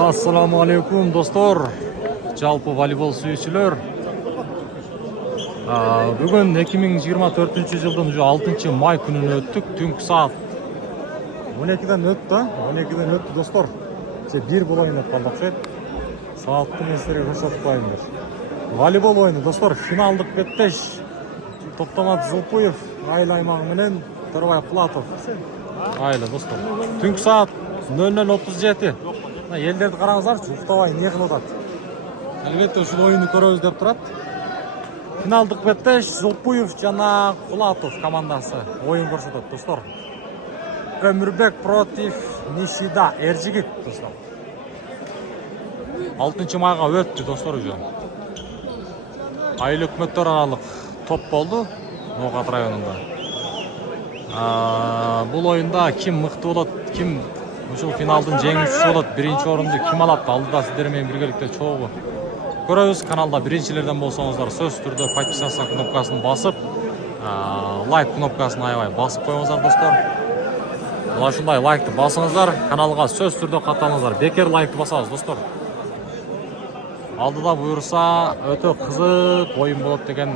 Assalamu alaikum dostlar. Жалпы волейбол сүйүүчүлөр. Бүгүн 2024-жылдын 6 май күнүнө өттүк. Түнкү саат 12ден өттү. 12ден өттү достор. 1 болайын деп калдык. Саатты мен силерге көрсөтпөйүмдөр. Волейбол оюну достор, финалдык беттеш. Топтомат Зулпуев айыл аймагы менен Төрөбай Кулатов. Айылы достор. Түнкү саат 00:37. Елдерди караңыздарчы, уктабай эмне кылып атат. Албетте ушул оюнду көрөбүз деп турат. Финалдык беттеш Зулпуев жана Кулатов командасы оюн көрсөтөт достор. Өмүрбек против Нишида Эржигит достор. 6 майга өттү достор уже. Айыл өкмөттөр аралык топ болду Ноокат районунда. Бул оюнда ким мыкты болот, ким ушул финалдын жеңүүчүсү болот, биринчи орунду ким алат, алдыда сиздер менен биргеликте чогуу көрөбүз. Каналда биринчилерден болсоңуздар сөзсүз түрдө подписаться кнопкасын басып, лайк кнопкасын аябай басып коюңуздар достор. Ушундай лайкты басыңыздар, каналга сөзсүз түрдө катталыңыздар. Бекер лайкты басабыз достор. Алдыда буюрса өтө кызык оюн болот деген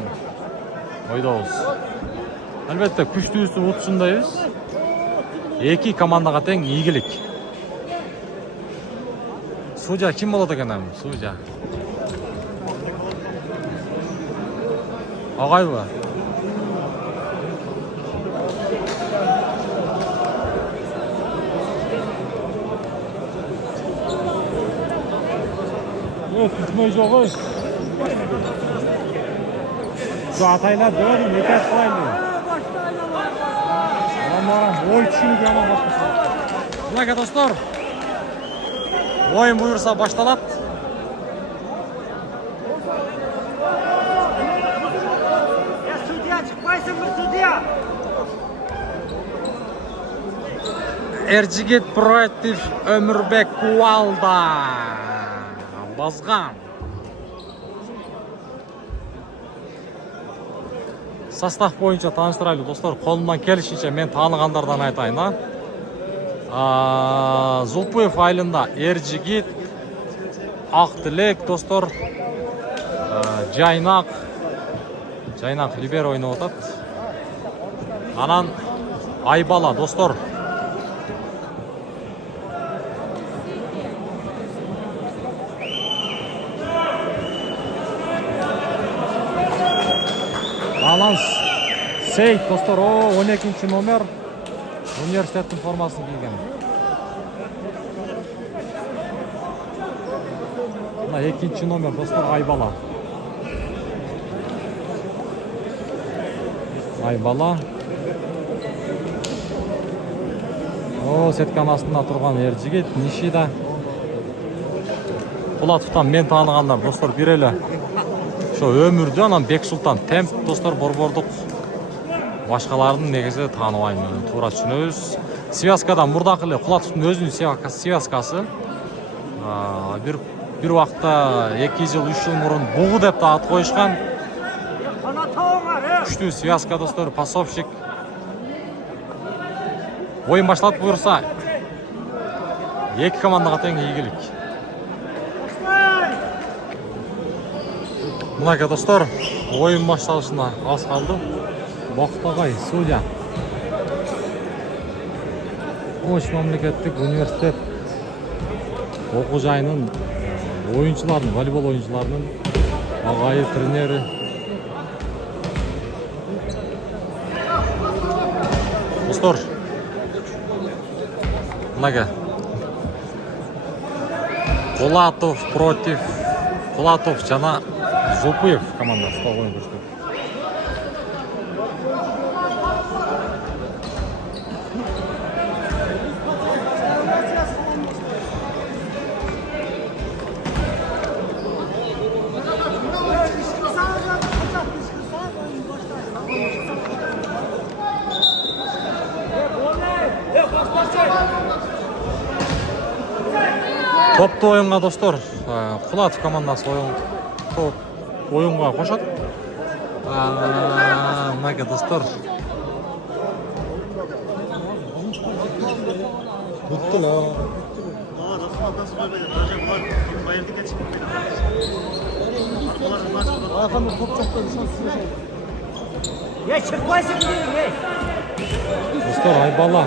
ойдобуз. Албетте күчтүүсү утсун дейбиз. Эки командага тең ийгилик. Судья ким болот экен эми? Судья агайбы? Күтмөй жогой. Атайлар дөрү некет кылайлы. Ой түшүнүп яман башкача. Мына достор. Оюн буюрса башталат. Судья, чыкпайсыңбы судья? Эржигит против Өмүрбек Кубалда. Базган. Состав боюнча тааныштырайлы достор. Колумдан келишинче мен тааныгандардан айтайын. Зулпуев айылында Эржигит, Актилек достор, Жайнак либер ойноп атат. Анан Айбала достор. Алан Сейт достор, 12 номер университеттин формасын кийген. Мына 2 номер достор Айбала. Сетканын астында турган Эржигит, Нишида. Кулатовтан мен тааныгандар достор бир эле. Ошо Өмүрдү анан Бексултан Темп достор борбордук. Башкалардын негизи тааныбайм, туура түшүнөбүз. Связкадан мурдакы эле Кулатовдун өзүнүн связкасы. Бир убакта 2 жыл 3 жыл мурун Бугу деп да ат коюшкан. Күчтүү связка достор, пасовщик. Оюн башталат буюрса эки командага тең ийгилик. Мына достор, оюн башталышына аз калды. Бактагай судья. Ош мамлекеттик университет окуу жайынын оюнчуларынын, волейбол оюнчуларынын агайы тренери. Достор, мына Кулатов против Кулатов жана Зулпуев командасы оюн көрсөтөт. Топту оюнга достор, Кулатов командасы оюнга кошот. Мына достор. Туттула. Ye çıkmasın diyorum ye. Dostlar Aybala.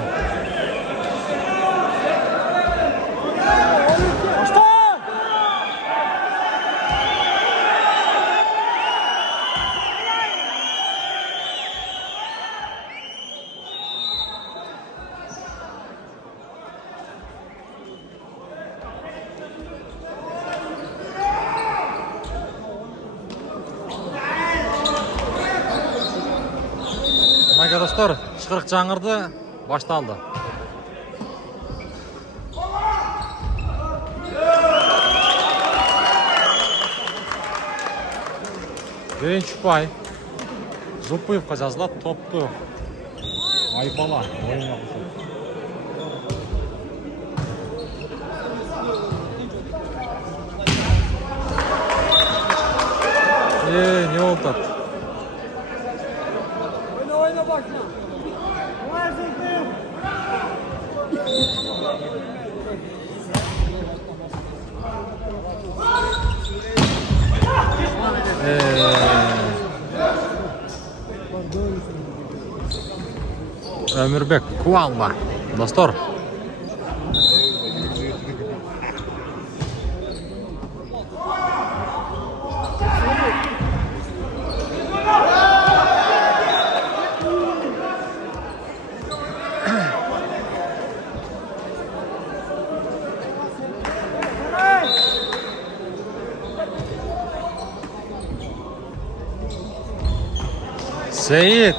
Aka dostlar, Çıqırıq жаңырды, baştaldı. Birinci pay Зупуевқа жазылады, топты Айбала ойынға қосады. Не oldu? Oyna bakma. Ömürbek Kualla. Dostlar. Seyit.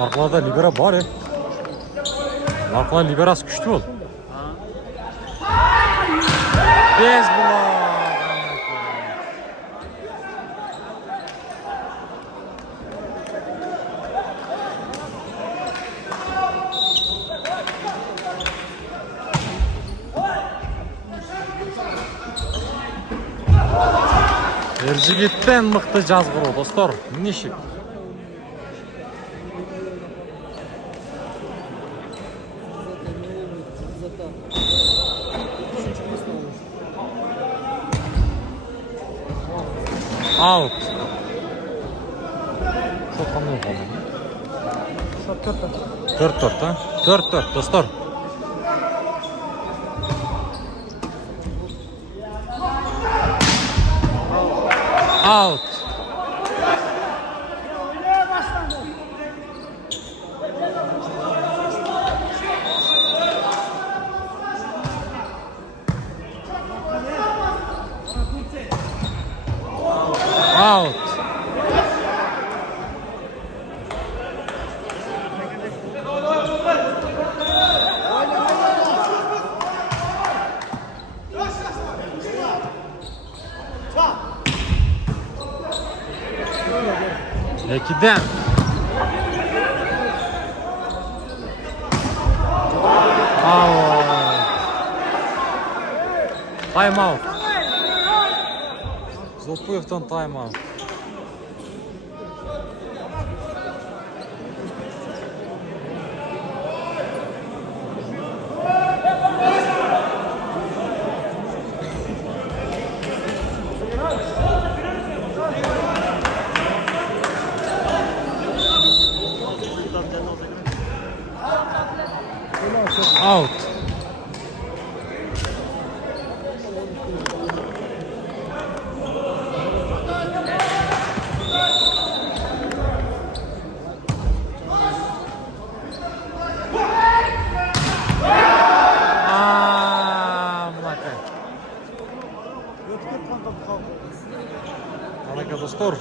Arkalarda libera var ya. Arkalarda liberası güçlü ol. Bez bular. Ержигиттен мықты жазғыру, достар. Нешік? Аут. Шот қандай қалды? Şort 4-4, ha? 4-4, dostlar. Out. Out. Ekiden. Out. Time out. Зупуевтан time out. Out. Мынакей достор.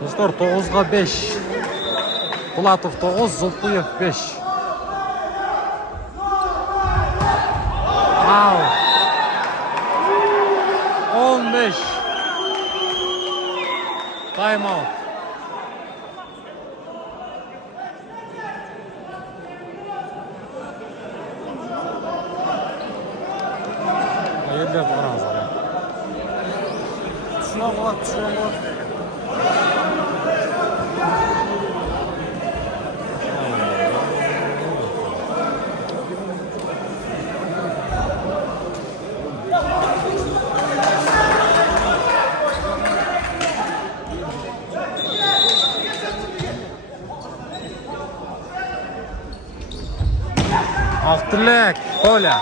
Dostlar 9'ga 5. Pulatov 9, Зупуев 5. Al. 15. Time out. Ellep baramızlar ya. Şuna bak, şuna bak. Avtırlık, Koля.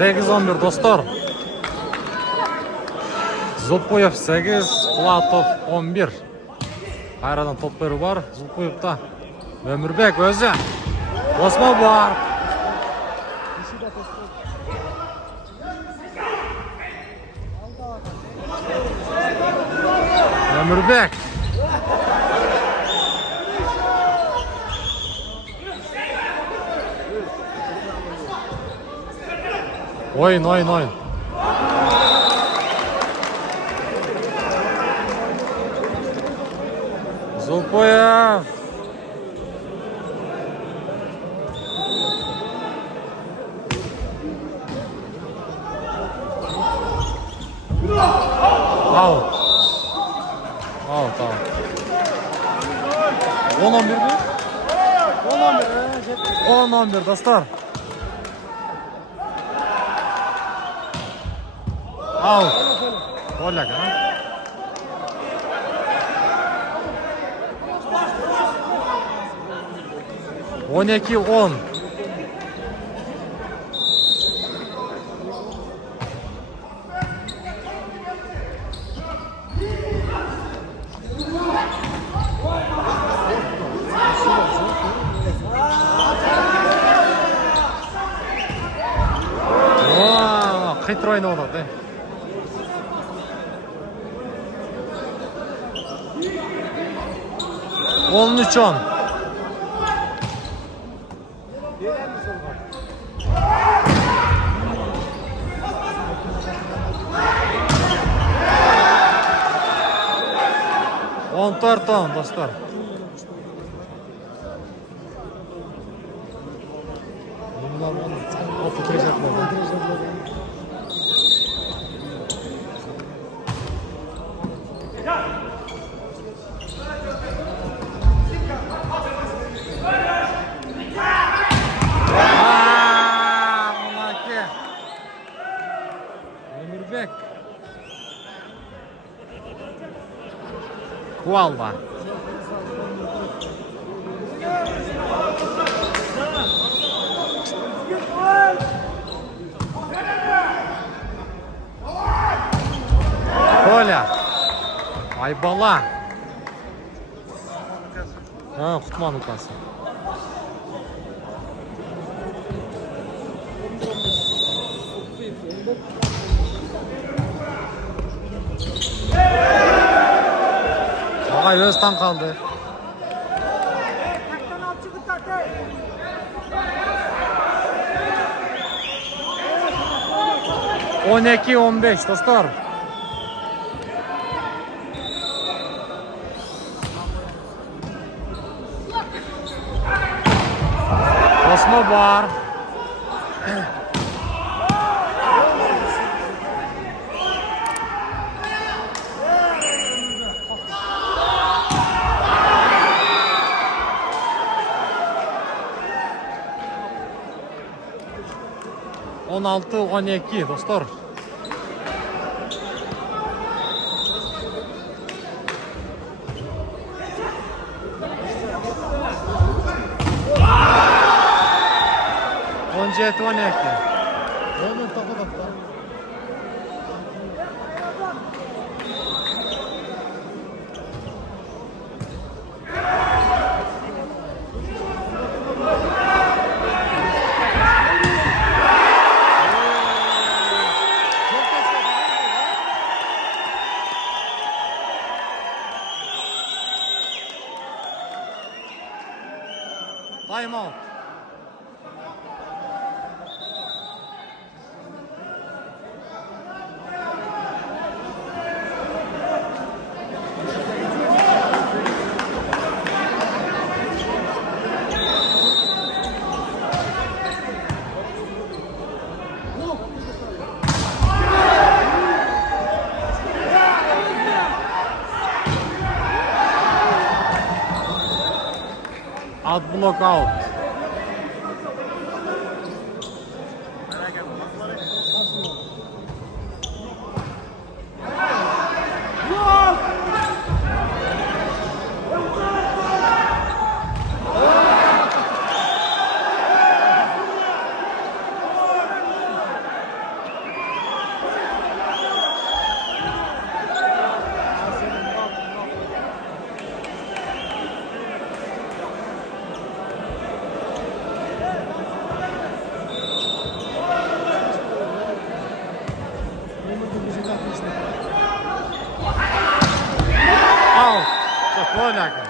Sekiz 11 dostlar. Zulpoyev 8, Platov 11. Qayradan top berib var. Zulpoyevda Ömürbek o'zi. Osma var. Ömürbek. Oyun. Zulpoyev. Out. 10-11 mi? 10-11 dostlar. Out. Olha, cara. On 2-10. Хитро ойнады, да? Он ничон. Он тартан, достар. Ömürbek. Kualva. Коля. Айбала. Құтман ұтасы. Ағай өз таң қалды. 12-15 dostlar. Tosma var. On altı 12 dostlar. On jet 12. Time out. Out block out. Out. Спокойненько.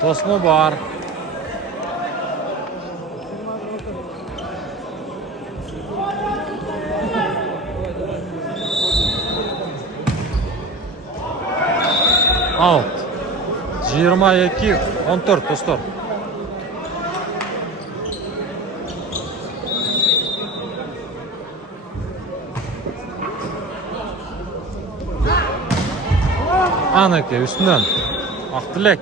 Tosma var. Out. 22-14 dostlar. Anaki üstünden. Aktilek.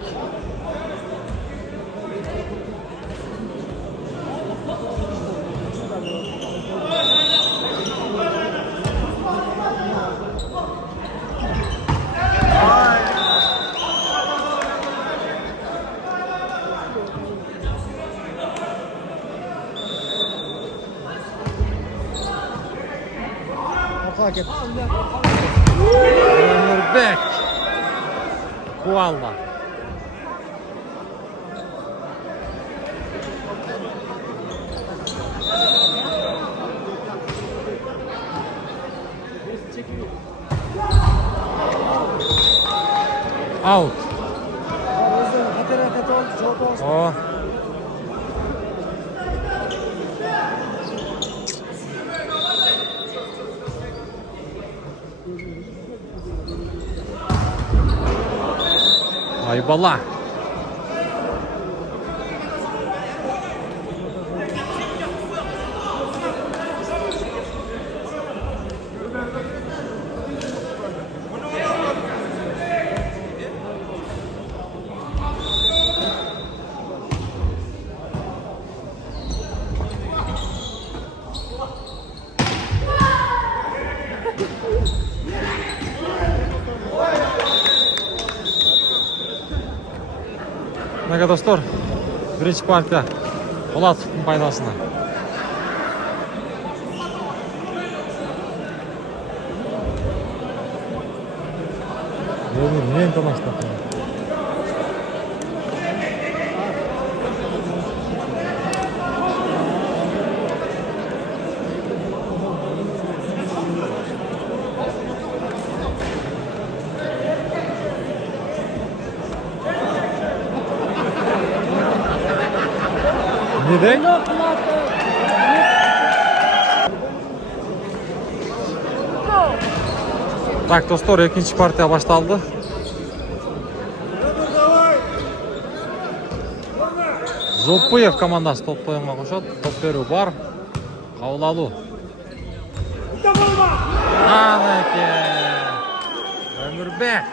Ömürbek. Kualda. Out. O. Aybala. Nega dostlar, birinchi partiya Polatovning paydasida. Ömür neyin tanıştık? Ne de? Так, достор, экинчи партия башталды. Зопуев командасы топ оюнга кошот. Топ берүү бар. Кабыл алуу. Анеке. Өмүрбек.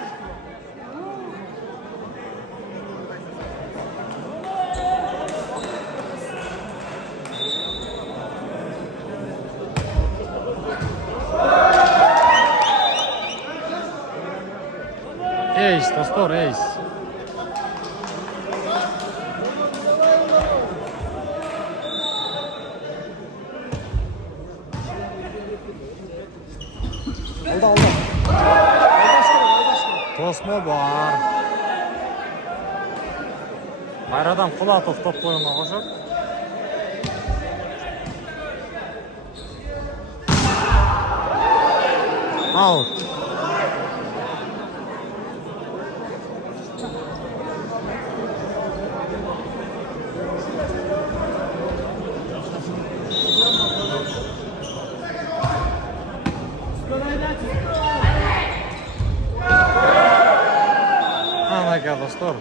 Эйс, достор, эйс. Aldı. Tosmo бар. Кайрадан Кулатов топ оюнга кошот. Аут. Анеке, достор.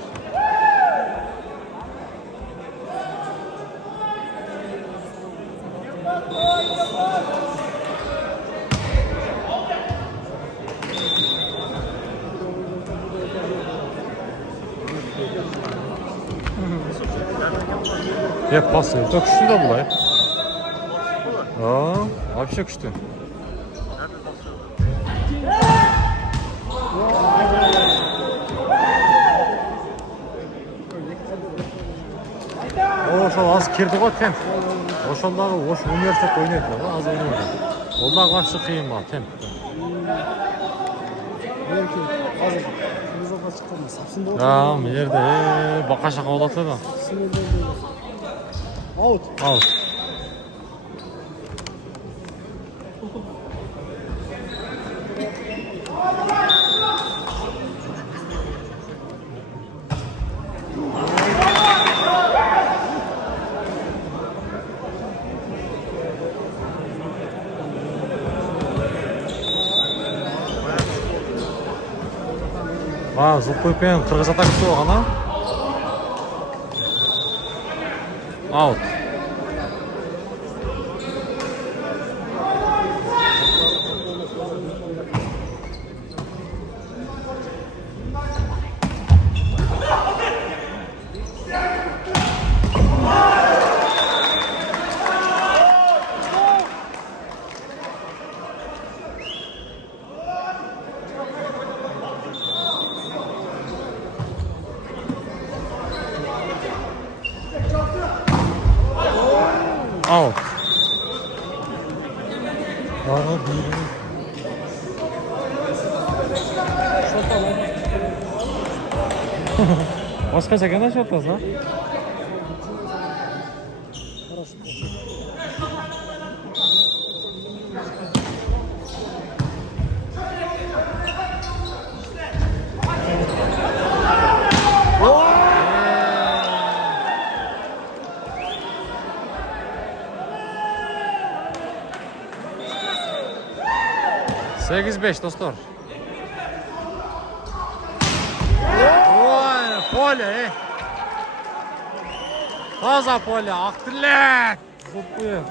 Пасы өтө күчтүү да булай. Вообще күчтүү. Ошол аз кирди го темп. Ошол дагы Ош университет ойнойт го, аз ойнойт. Ол дагы вообще кыйын ба, темп. Мына жерде бакашака болот эле. Аут. Аут. Зуппуйпен кыргыз атакчысы болгон, а? Аут. Аут. Башкача кандай шоттасың, а? Sekiz beş dostlar. Ой, поле, Таза поле, Актилет. Зуппуев.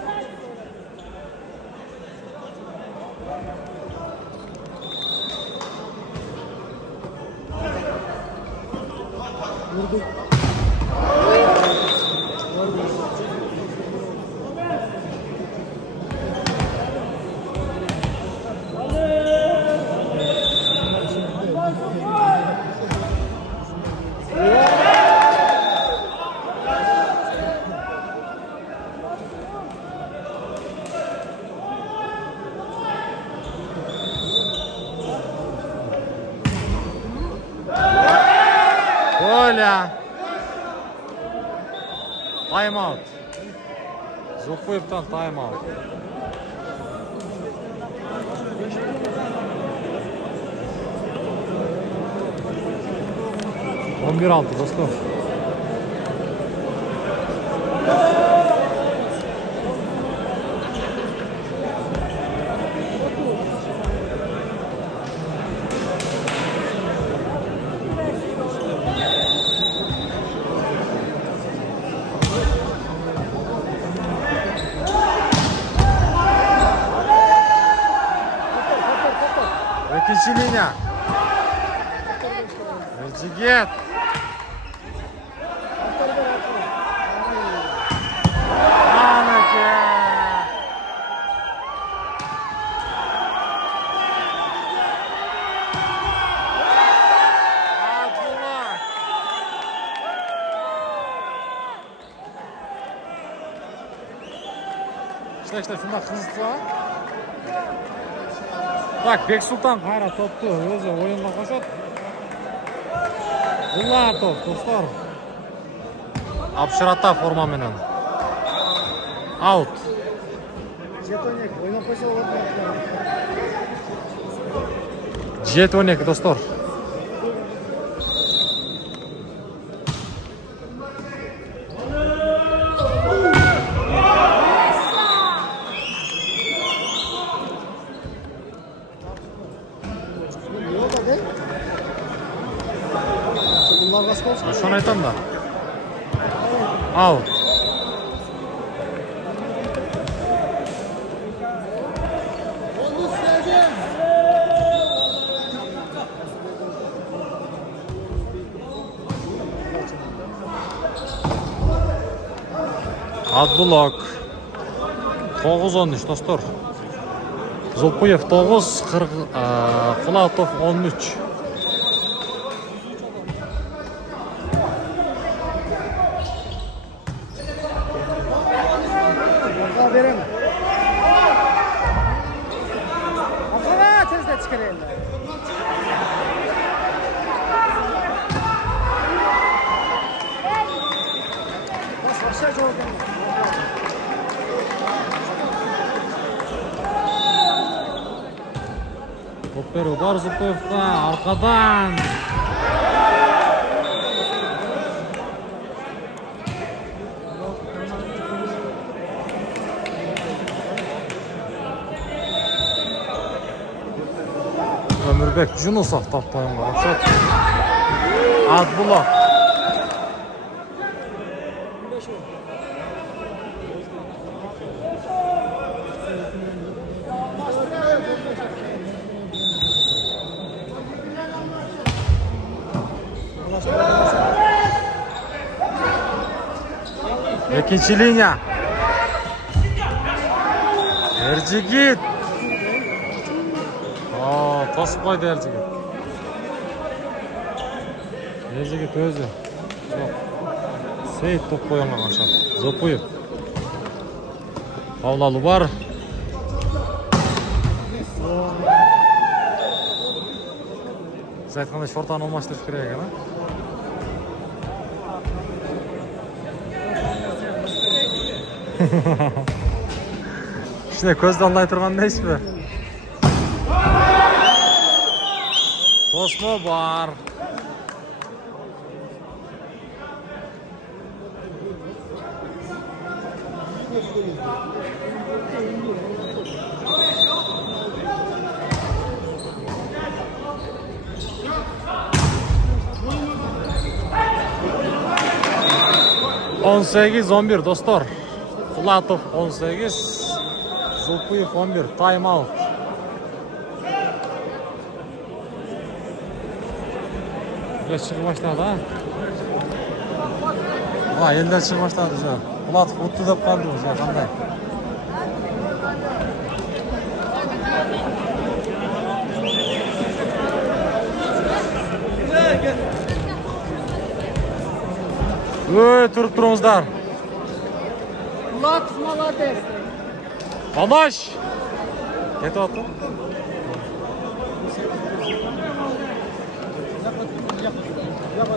эле. Тайм-аут. Зупуевтан тайм-аут. Он bir altı dostum. İkinci linya. Erciyes. Anake. Abdullah. İşte şunda hızlı. Так, Бексултан қара топты өзі ойынға қосады. Булатов, достар. Абшырата формаменен. Аут. Жетонек, ойнап қойса болады. 7-12 достар. Şunu aytam da. Out. Adbulok 9-13 dostlar. Zolpuyev 9, Xulatov 13. Veremem. Arkana tezde çıkarayım. Bas aşağı çoğaldım. Top var Zolpuyev'da arkadan. Ömürbek Junusov taptayınға ақшат. Adbulok. İkinci linya. Erciyes. Tosып қойды Erciyes. Erciyes өзі. Жоқ. Сейіт топ қойынға қашады. Зопуев. Павлалы бар. Біз айтқандай шортаны алмастырып керек екен, ішіне көзді алдай тұрған дейсіз бе? Tosma var. On 8-11 dostlar. Xulatov 18, Zolpuyev 11. Time out. Çıkıp başladı ha. Ha, elden çıkıp başladı güzel. Xulatov mutlu da kaldı güzel. Qanday? Turib turumuzlar. Xulatov молодец. Qamash. Ketyapti. Yapma.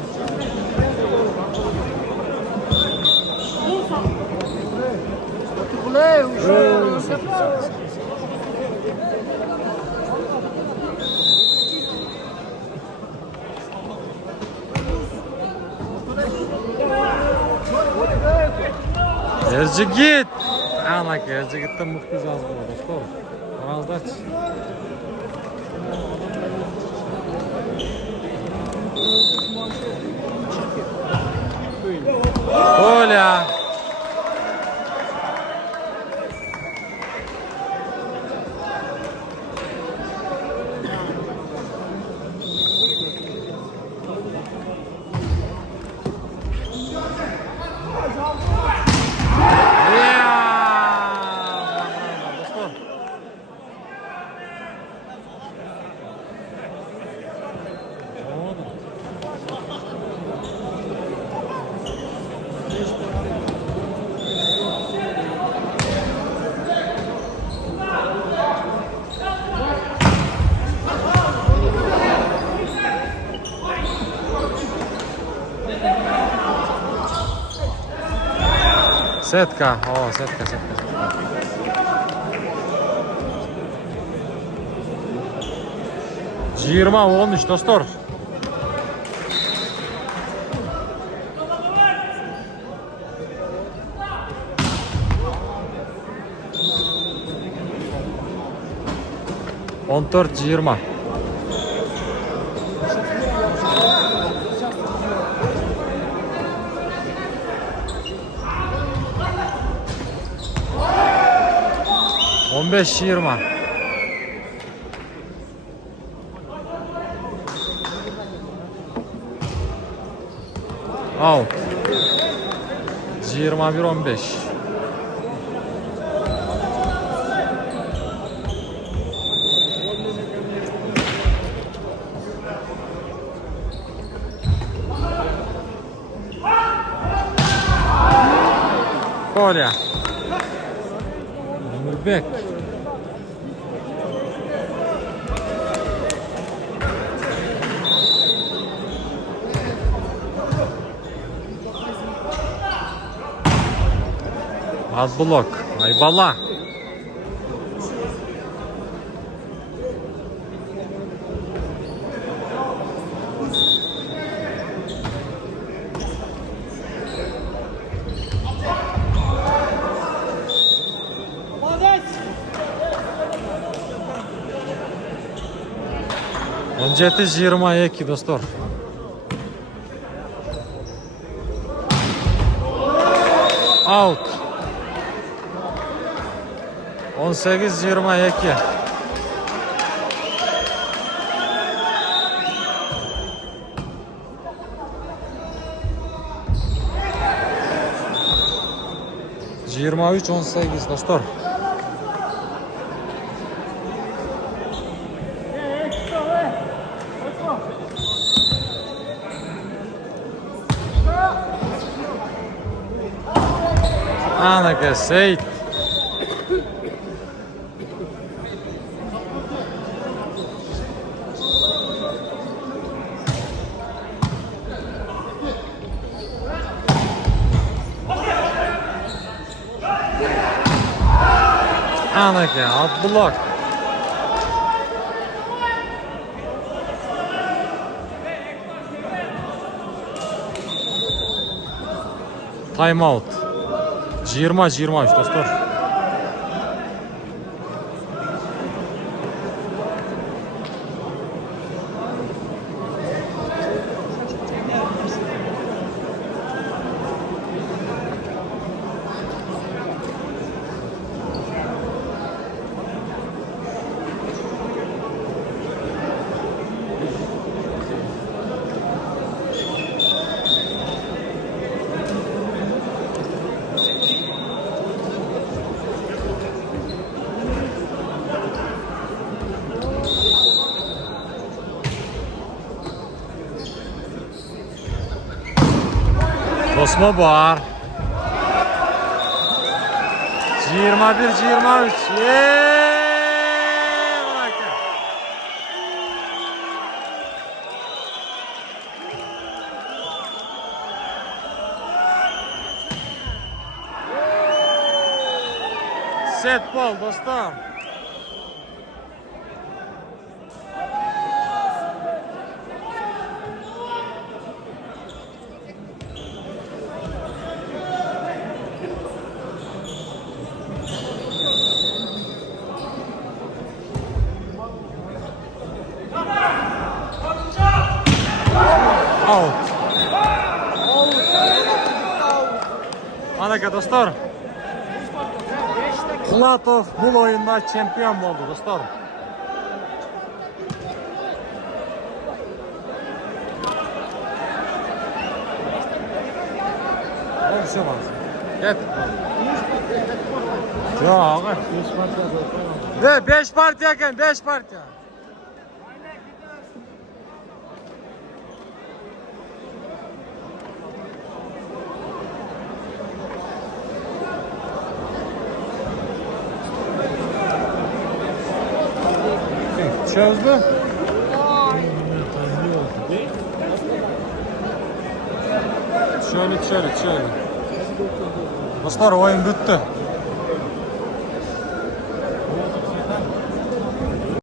Erjigit. Ana ki Erjigit'ten mutluyuz az bu dostlar. Ağızdaç. Оля. Setka, o setka. 20-13 dostlar. On 14-20. On 15-20. Out. 21-15. Коля. Нурбек. Отблок. Айбала. Он 7-22 достор. Аут. 18-22. Жиырма үч 18 достор. Анака Сейт. Анака отблок. Тайм-аут. 20-23 достор. Osmo var. 21-23. Set bol dostum. Out. Anaka dostlar. Kulatov bu oyunda çempiyon oldu dostlar. Ne şey var? Git. Yok. Ve 5 partiya eken 5 partiya. Çözdü. Şöyle. Dostlar oyun bitti.